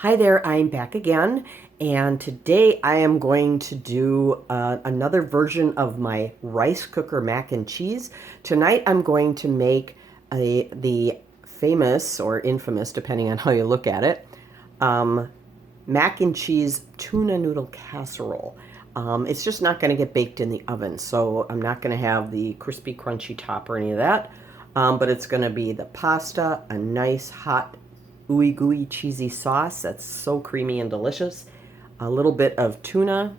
Hi there, I'm back again, and today I am going to do another version of my rice cooker mac and cheese. Tonight I'm going to make the famous or infamous, depending on how you look at it, um, mac and cheese tuna noodle casserole. It's just not going to get baked in the oven, so I'm not going to have the crispy, crunchy top or any of that. But it's going to be the pasta, a nice hot ooey gooey cheesy sauce that's so creamy and delicious, a little bit of tuna,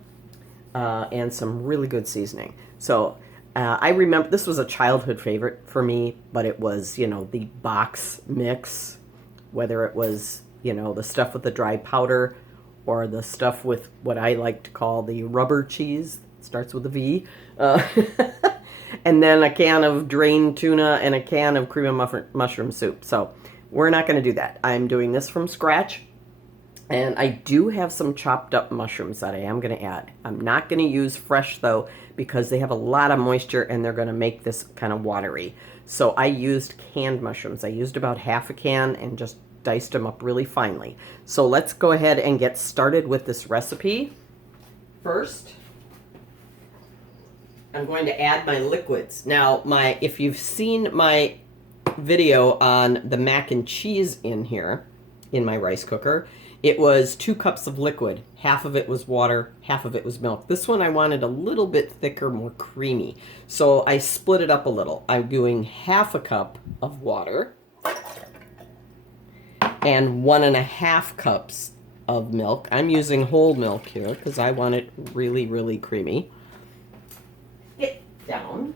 and some really good seasoning. So I remember this was a childhood favorite for me, but it was, the box mix, whether it was, the stuff with the dry powder or the stuff with what I like to call the rubber cheese. It starts with a V. And then a can of drained tuna and a can of cream of mushroom soup. So we're not going to do that. I'm doing this from scratch. And I do have some chopped up mushrooms that I am going to add. I'm not going to use fresh though, because they have a lot of moisture and they're going to make this kind of watery. So I used canned mushrooms. I used about half a can and just diced them up really finely. So let's go ahead and get started with this recipe. First, I'm going to add my liquids. Now, if you've seen my video on the mac and cheese in here, in my rice cooker, it was 2 cups of liquid. Half of it was water, half of it was milk. This one I wanted a little bit thicker, more creamy. So I split it up a little. I'm doing half a cup of water and 1.5 cups of milk. I'm using whole milk here because I want it really, really creamy. Get down.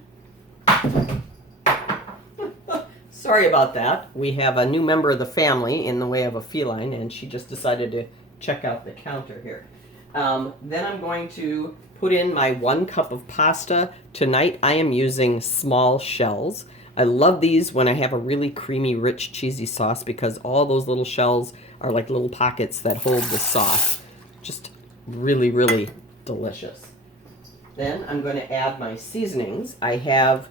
Sorry about that. We have a new member of the family in the way of a feline, and she just decided to check out the counter here. Then I'm going to put in my 1 cup of pasta. Tonight I am using small shells. I love these when I have a really creamy, rich, cheesy sauce because all those little shells are like little pockets that hold the sauce. Just really, really delicious. Then I'm going to add my seasonings. I have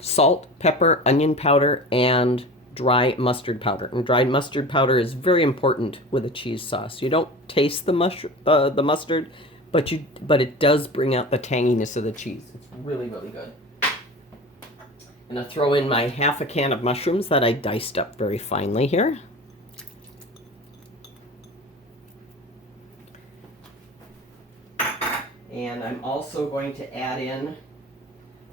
salt, pepper, onion powder, and dry mustard powder. And dry mustard powder is very important with a cheese sauce. You don't taste the mustard, but it does bring out the tanginess of the cheese. It's really, really good. I'm going to throw in my half a can of mushrooms that I diced up very finely here. And I'm also going to add in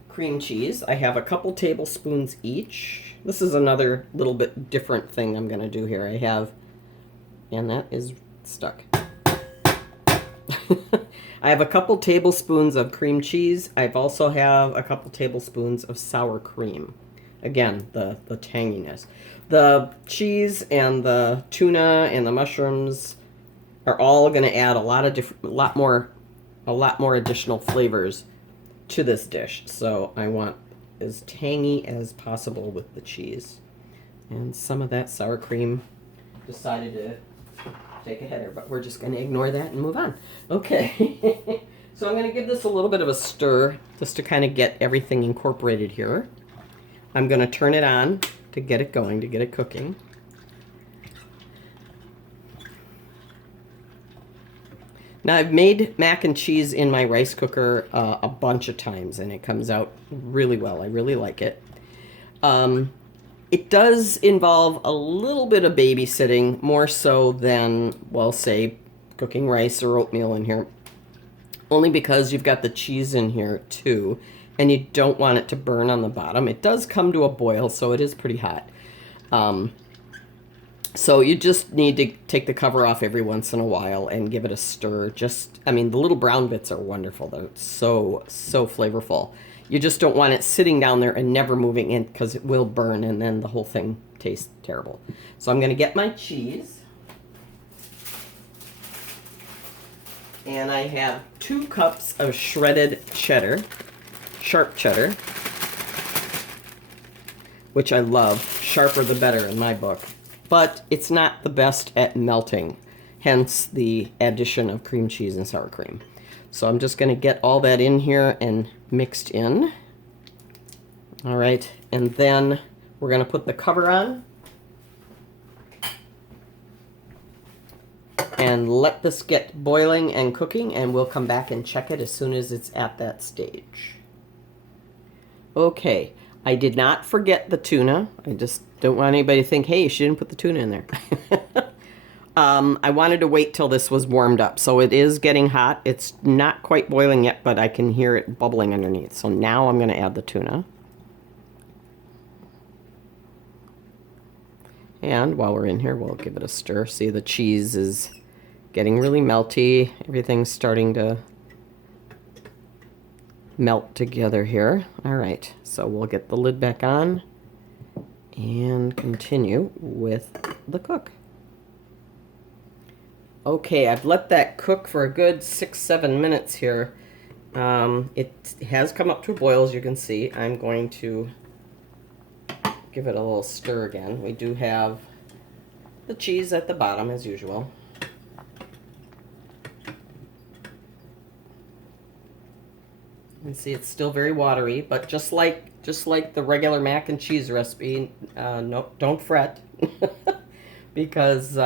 cream cheese. I have a couple tablespoons each. This is another little bit different thing I'm going to do here. And that is stuck. I have a couple tablespoons of cream cheese. I've also have a couple tablespoons of sour cream. Again, the tanginess. The cheese and the tuna and the mushrooms are all going to add a lot more additional flavors to this dish. So I want as tangy as possible with the cheese. And some of that sour cream decided to take a header, but we're just going to ignore that and move on. Okay. So I'm going to give this a little bit of a stir just to kind of get everything incorporated here. I'm going to turn it on to get it going, to get it cooking. Now, I've made mac and cheese in my rice cooker a bunch of times, and it comes out really well. I really like it. It does involve a little bit of babysitting, more so than, well, say, cooking rice or oatmeal in here, only because you've got the cheese in here, too, and you don't want it to burn on the bottom. It does come to a boil, so it is pretty hot. So you just need to take the cover off every once in a while and give it a stir. The little brown bits are wonderful. They're so flavorful. You just don't want it sitting down there and never moving in because it will burn and then the whole thing tastes terrible. So I'm going to get my cheese. And I have 2 cups of shredded cheddar, sharp cheddar, which I love. Sharper the better in my book. But it's not the best at melting, hence the addition of cream cheese and sour cream. So I'm just going to get all that in here and mixed in. All right, and then we're going to put the cover on. and let this get boiling and cooking, and we'll come back and check it as soon as it's at that stage. Okay, I did not forget the tuna. I just don't want anybody to think, hey, she didn't put the tuna in there. I wanted to wait till this was warmed up. So it is getting hot. It's not quite boiling yet, but I can hear it bubbling underneath. So now I'm going to add the tuna. And while we're in here, we'll give it a stir. See, the cheese is getting really melty. Everything's starting to melt together here. All right, so we'll get the lid back on and continue with the cook. Okay, I've let that cook for a good 6-7 minutes here. It has come up to a boil, as you can see. I'm going to give it a little stir again. We do have the cheese at the bottom, as usual. You can see it's still very watery, but just like the regular mac and cheese recipe, no, don't fret, because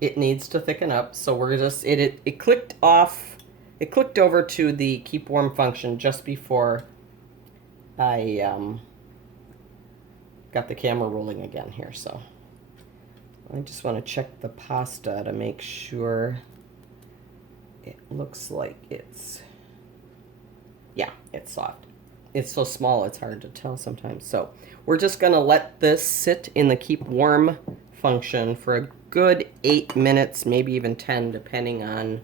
it needs to thicken up. So we're just it clicked off. It clicked over to the keep warm function just before I got the camera rolling again here. So I just want to check the pasta to make sure it looks like it's, yeah, it's soft. It's so small it's hard to tell sometimes. So we're just going to let this sit in the keep warm function for a good 8 minutes, maybe even 10, depending on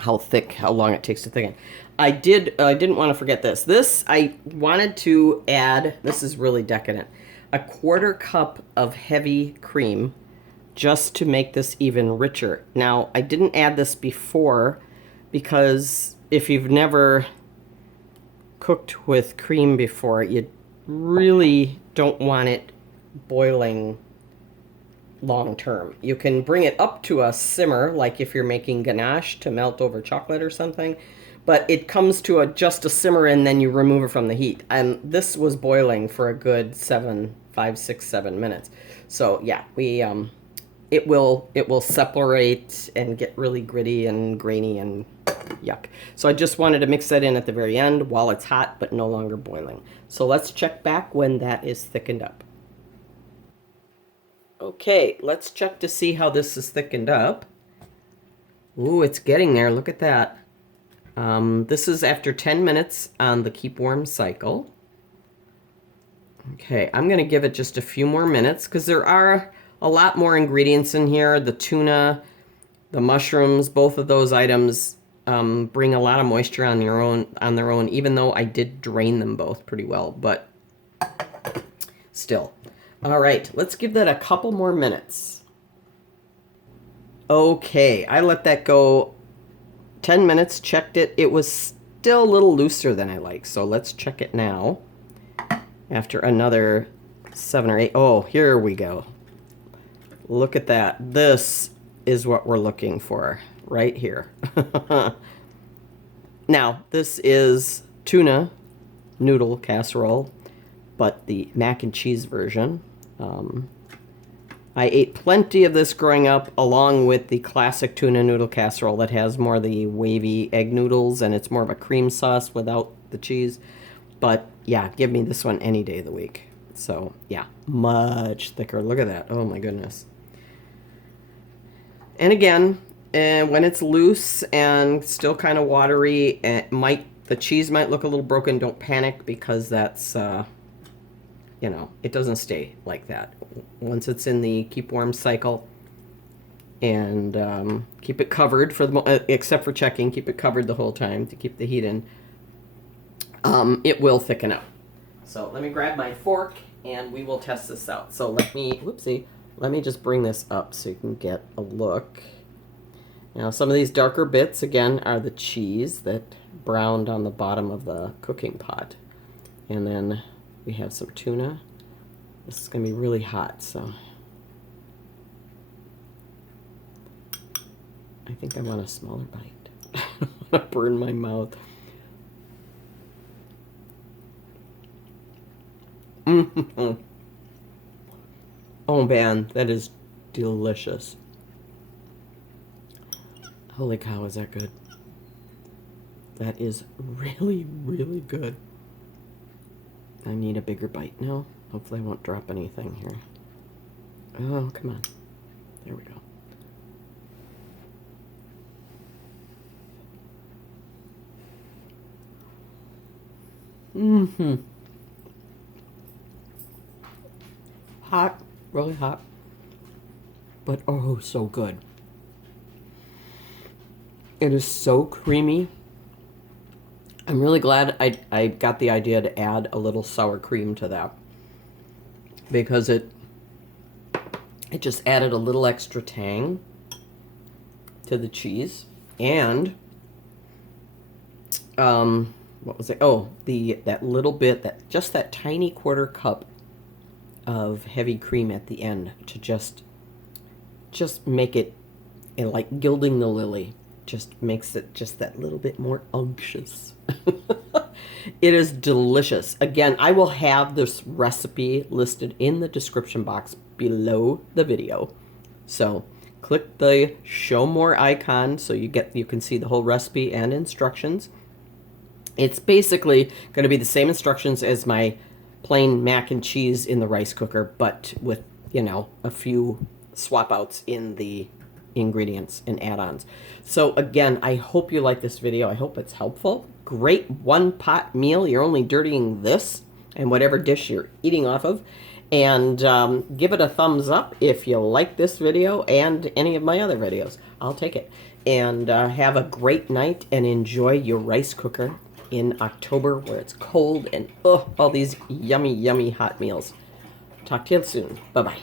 how long it takes to thicken. I didn't want to forget this. This I wanted to add. This is really decadent. A 1/4 cup of heavy cream, just to make this even richer. Now, I didn't add this before because if you've never cooked with cream before, you really don't want it boiling long term. You can bring it up to a simmer, like if you're making ganache to melt over chocolate or something, but it comes to just a simmer and then you remove it from the heat. And this was boiling for a good 5, 6, 7 minutes. So yeah, it will separate and get really gritty and grainy and yuck. So I just wanted to mix that in at the very end while it's hot but no longer boiling. So let's check back when that is thickened up. Okay, let's check to see how this is thickened up. Ooh, it's getting there. Look at that. This is after 10 minutes on the keep warm cycle. Okay, I'm going to give it just a few more minutes because there are a lot more ingredients in here. The tuna, the mushrooms, both of those items bring a lot of moisture on their own, even though I did drain them both pretty well, but still. All right, let's give that a couple more minutes. Okay, I let that go 10 minutes, checked it. It was still a little looser than I like, so let's check it now. After another 7 or 8. Oh, here we go. Look at that. This is what we're looking for right here. Now, this is tuna noodle casserole, but the mac and cheese version. I ate plenty of this growing up, along with the classic tuna noodle casserole that has more of the wavy egg noodles, and it's more of a cream sauce without the cheese. But yeah, give me this one any day of the week. So yeah, much thicker. Look at that. Oh my goodness. And again, when it's loose and still kind of watery, the cheese might look a little broken. Don't panic, because that's it doesn't stay like that. Once it's in the keep warm cycle, and keep it covered except for checking, keep it covered the whole time to keep the heat in. It will thicken up. So let me grab my fork and we will test this out. So let me just bring this up so you can get a look. Now, some of these darker bits, again, are the cheese that browned on the bottom of the cooking pot. And then we have some tuna. This is going to be really hot, so I think I want a smaller bite. I don't want to burn my mouth. Oh man, that is delicious. Holy cow, is that good? That is really, really good. I need a bigger bite now. Hopefully I won't drop anything here. Oh, come on. There we go. Mm-hmm. Hot, really hot, but oh, so good. It is so creamy. I'm really glad I got the idea to add a little sour cream to that, because it just added a little extra tang to the cheese. And what was it? Oh, that little bit, just that tiny quarter cup of heavy cream at the end to just make it, and like gilding the lily, just makes it just that little bit more unctuous. It is delicious. Again, I will have this recipe listed in the description box below the video. So click the show more icon so you can see the whole recipe and instructions. It's basically going to be the same instructions as my plain mac and cheese in the rice cooker, but with, you know, a few swap outs in the ingredients and add-ons. So again, I hope you like this video. I hope it's helpful. Great one-pot meal. You're only dirtying this and whatever dish you're eating off of. And give it a thumbs up if you like this video and any of my other videos. I'll take it. And have a great night and enjoy your rice cooker in October where it's cold and all these yummy, yummy hot meals. Talk to you soon. Bye-bye.